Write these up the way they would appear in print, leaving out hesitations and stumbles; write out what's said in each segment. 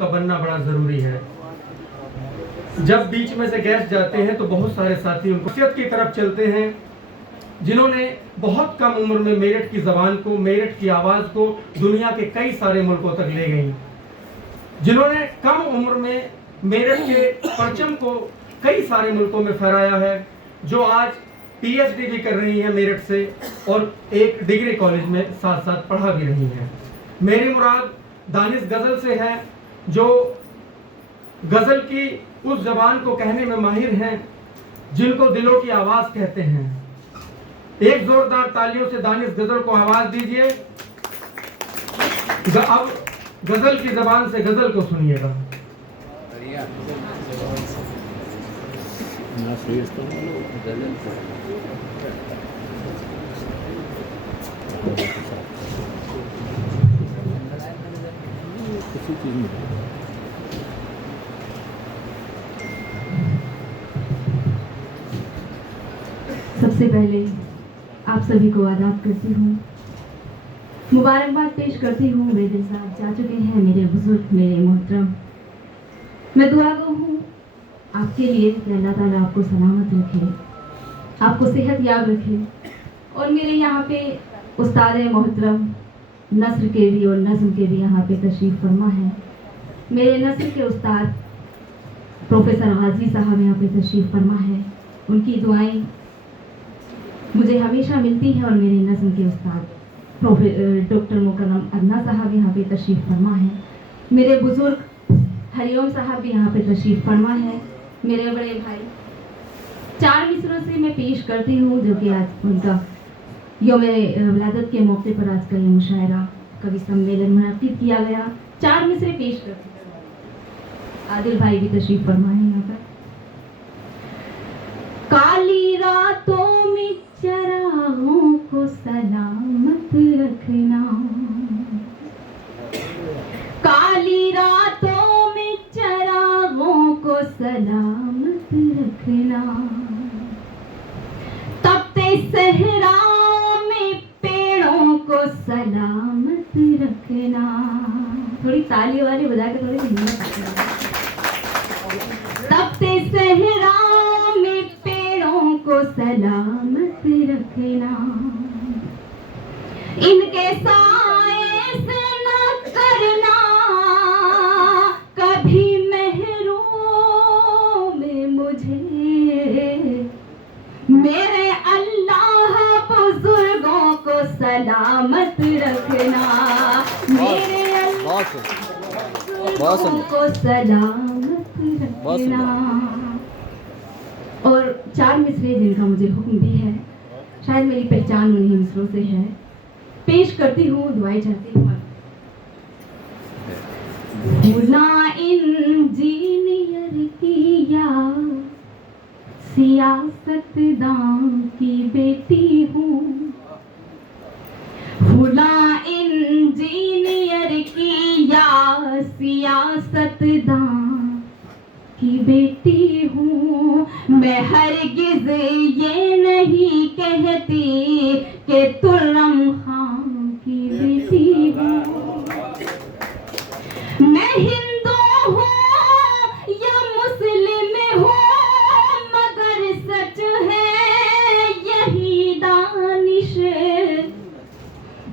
का बनना बड़ा जरूरी है। जब बीच में से गैस जाते हैं तो बहुत सारे साथी उनको शख्सियत की तरफ चलते हैं जिन्होंने बहुत कम उम्र में मेरठ की जबान को, मेरठ की आवाज को दुनिया के कई सारे मुल्कों तक ले गई, जिन्होंने कम उम्र में मेरठ के परचम को कई सारे मुल्कों में फहराया है, जो आज पीएचडी भी कर रही है मेरठ से और एक डिग्री कॉलेज में साथ साथ पढ़ा भी रही है। मेरी मुराद दानिश गजल से है, जो गजल की उस जबान को कहने में माहिर हैं जिनको दिलों की आवाज कहते हैं। एक जोरदार तालियों से दानिश गजल को आवाज दीजिए। अब गजल की जबान से गजल को सुनिएगा। सबसे पहले आप सभी को आदाब करती हूँ, मुबारकबाद पेश करती हूँ। मेरे साथ जा चुके हैं मेरे बुजुर्ग, मेरे मोहतरम। मैं दुआ गो हूँ आपके लिए कि अल्लाह ताला आपको सलामत रखे, आपको सेहत याब रखे। और मेरे यहाँ पे उस्ताद मोहतरम नस्र के भी और नज़्म के भी यहाँ पे तशरीफ़ फरमा है। मेरे नस्र के उस्ताद प्रोफेसर गाजी साहब यहाँ पे तशरीफ़ फरमा है। उनकी दुआएं मुझे हमेशा मिलती है। और मेरे नज़्म के उस्ताद डॉक्टर मुकर्रम अदना साहब यहाँ पे तशरीफ़ फरमा है। मेरे बुज़ुर्ग हरिओम साहब भी यहाँ पे तशरीफ़ फरमा है। मेरे बड़े भाई, 4 मिसरों से मैं पेश करती हूँ, जो कि आज उनका यौम विलादत के मौके पर आज का ये मुशायरा कवि सम्मेलन मुनक़िद किया गया। 4 मिसरे पेश करती हूँ। आदिल भाई भी तशरीफ़ फरमा है यहाँ पर। काली रातों में चरागों को सलामत रखना, काली रातों में चरागों को सलामत रखना, तपते सहरा में पेड़ों को सलामत रखना। थोड़ी ताली वाली बजा के थोड़ी हिम्मत आती है। तपते सहरा को सलामत रखना, इनके साए से न करना कभी महरूम मुझे। मेरे अल्लाह बुजुर्गों को सलामत रखना, मेरे अल्लाह बुजुर्गों को सलामत रखना। और 4 मिसरे जिनका मुझे हुक्म भी है, शायद मेरी पहचान उन्हीं मिसरों से है, पेश करती हूँ, दुआएं चाहती हूँ। भूला इंजीनियर की या सियासतदां की बेटी हूँ, भूला इंजीनियर की या सियासतदां की बेटी हूँ। मैं हरगिज़ ये नहीं कहती कि तुर्रम खां की बेटी हूँ। मैं हिंदू हूँ या मुस्लिम हूँ, मगर सच है यही दानिश।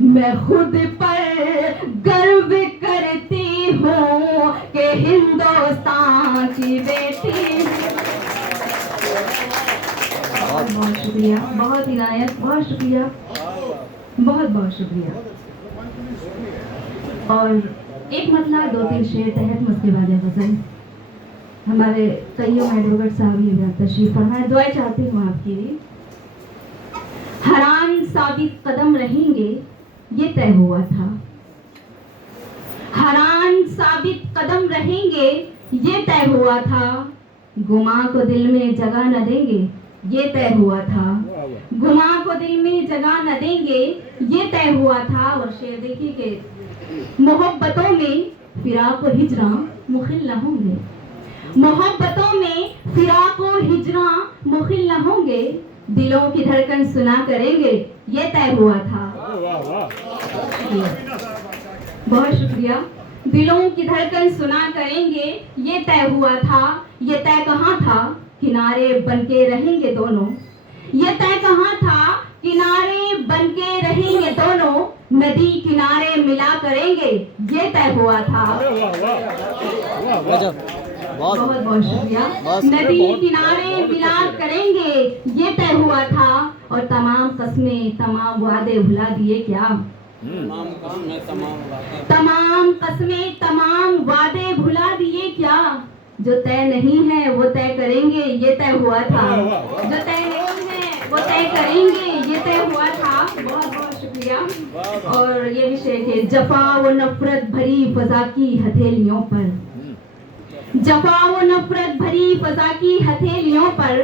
मैं खुद पर गर्व करती हूँ कि हिंदुस्तान की बेटी। बहुत शुक्रिया, बहुत इनायत, बहुत शुक्रिया, बहुत बहुत शुक्रिया। और एक मतला 2-3 शेर तहत मुझके बाद गजल हमारे कईयों एडवोकेट साहब ये तशरीफ फरमाए। दुआएं चाहती हूँ आपकी भी। हराम साबित कदम रहेंगे ये तय हुआ था, हराम साबित कदम रहेंगे ये तय हुआ था। गुमा को दिल में जगह न देंगे ये तय हुआ था, गुमा को दिल में जगह न देंगे ये तय हुआ था। और शेर देखिए कि मोहब्बतों में फिराक व हिजरा मुखिल न होंगे, मोहब्बतों में फिराक व हिजरा मुखिल न होंगे, दिलों की धड़कन सुना करेंगे ये तय हुआ था। बहुत शुक्रिया। दिलों की धड़कन सुना करेंगे, ये तय हुआ था। ये तय कहाँ था, किनारे बनके रहेंगे दोनों। ये तय कहाँ था, किनारे बनके रहेंगे दोनों। नदी किनारे मिला करेंगे, ये तय हुआ था। बहुत बहुत शुक्रिया। नदी किनारे मिला करेंगे, ये तय हुआ था। और तमाम कस्में तमाम वादे भुला दिए क्या। तमाम कस्में तमाम वादे भुला दिए क्या। जो तय नहीं है वो तय करेंगे, ये तय हुआ था। जो तय नहीं है वो तय करेंगे, ये तय हुआ था। बहुत बहुत शुक्रिया। और ये विषय है जफा व नफरत भरी फजा की हथेलियों पर। जफा व नफरत भरी फजा की हथेलियों पर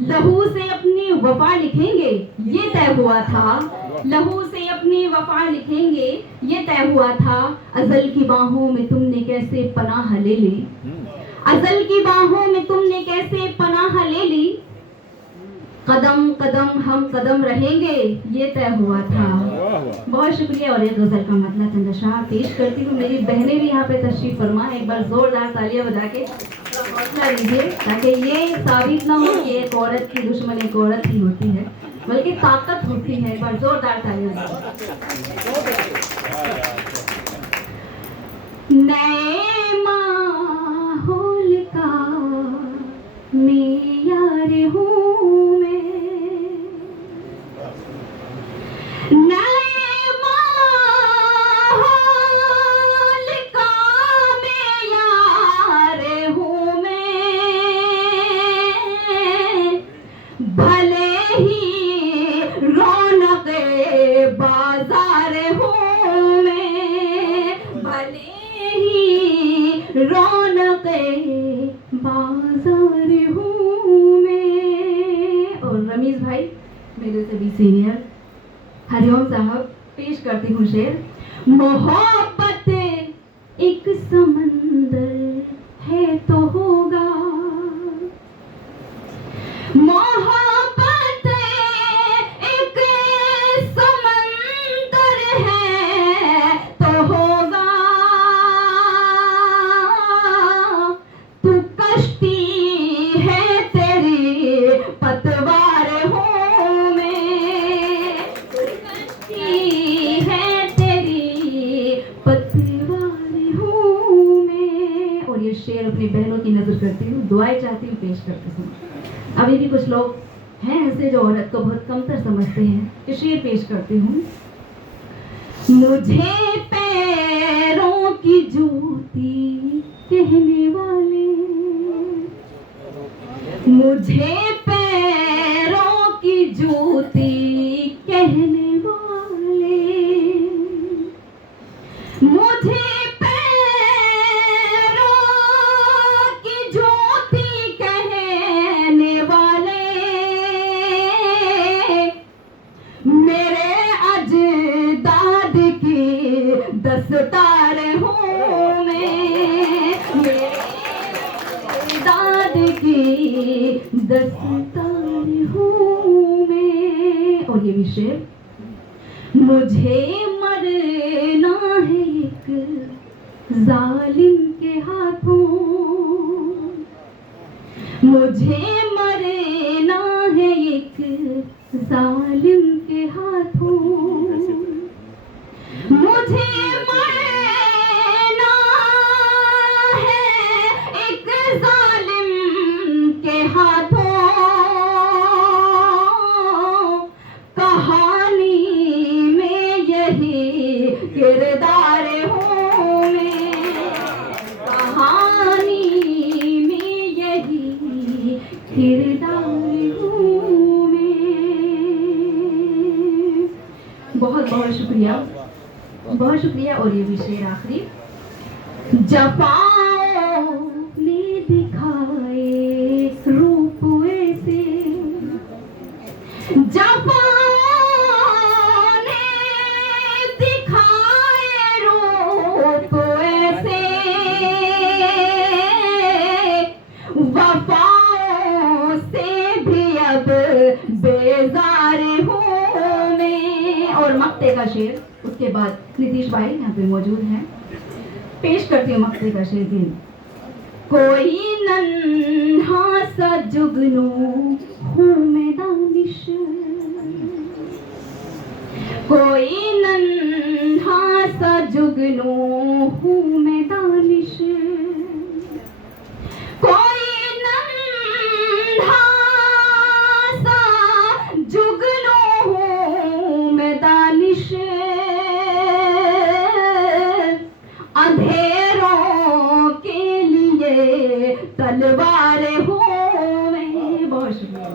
लहू से अपनी वफा लिखेंगे, ये तय हुआ था। लहू से अपनी वफा लिखेंगे, ये तय हुआ था। अजल की बाहों में तुमने कैसे पनाह ले ली। अजल की बाहों में तुमने कैसे पनाह ले ली। कदम कदम हम कदम रहेंगे, ये तय हुआ था। बहुत शुक्रिया। और एक गजल का मतलब चंद्रशाह पेश करती हूँ। मेरी बहनें भी यहाँ पे तशरीफ फरमा, एक बार जोरदार तालियां बजा के हौसला दीजिए, ताकि ये साबित ना हो कि एक औरत की दुश्मन एक औरत ही होती है, बल्कि ताकत होती है। एक बार जोरदार तालियां। नए माहौल का मेयार हूँ मैं। नए माहौल का मेयार हूँ मैं। भले ही रौनक़े बाजार हूँ मैं। भले ही रौनक़े बाजार हूँ मैं। और रमीज भाई मेरे से भी सीनियर हरिओम साहब पेश करती हूँ शेर। मोहब्बत एक समंदर है तो होगा। मोहब्बत एक समंदर है तो होगा। तू कश्ती है तेरी पतवार हूँ मैं। तू कश्ती है तेरी पतवार हूँ मैं। और ये शेर अपनी बहनों की नजर करती हूँ, दुआएं चाहती हूँ पेश करते समय। अभी भी कुछ लोग हैं ऐसे जो औरत को बहुत कमतर समझते हैं, कि शेर पेश करती हूँ। मुझे पैरों की जूती कहने वाले। मुझे पैरों की जूती कहने वाले। मुझे दस्तार हूँ मैं। मेरे दाद की दस्तार हूँ मैं। और ये विषय मुझे मरना है एक जालिम के हाथों। मुझे मरना है एक जालिम के हाथों। मुझे मरना है एक जालिम के हाथों। कहानी में यही किरदार हूँ मैं। कहानी में यही किरदार हूँ मैं। बहुत बहुत शुक्रिया। बहुत शुक्रिया। और ये भी शेर आखिरी। जफाओं ने दिखाए रूप ऐसे। जफाओं ने दिखाए रूप ऐसे। वफाओं से भी अब बेजार हूँ मैं। और मक्ते का शेर उसके बाद नीतीश भाई यहाँ पे मौजूद हैं। पेश करती हूँ मक्ते का शेर दिन। कोई नन्हा सा जुगनू हूँ मैं दानिश, कोई नन्हा सा जुगनू हूँ मैं दानिश, कोई नन्हा सा जुगनू हूँ मैं दानिश, अंधेरों के लिए तलवार हूँ मैं। बहुत शुक्रिया।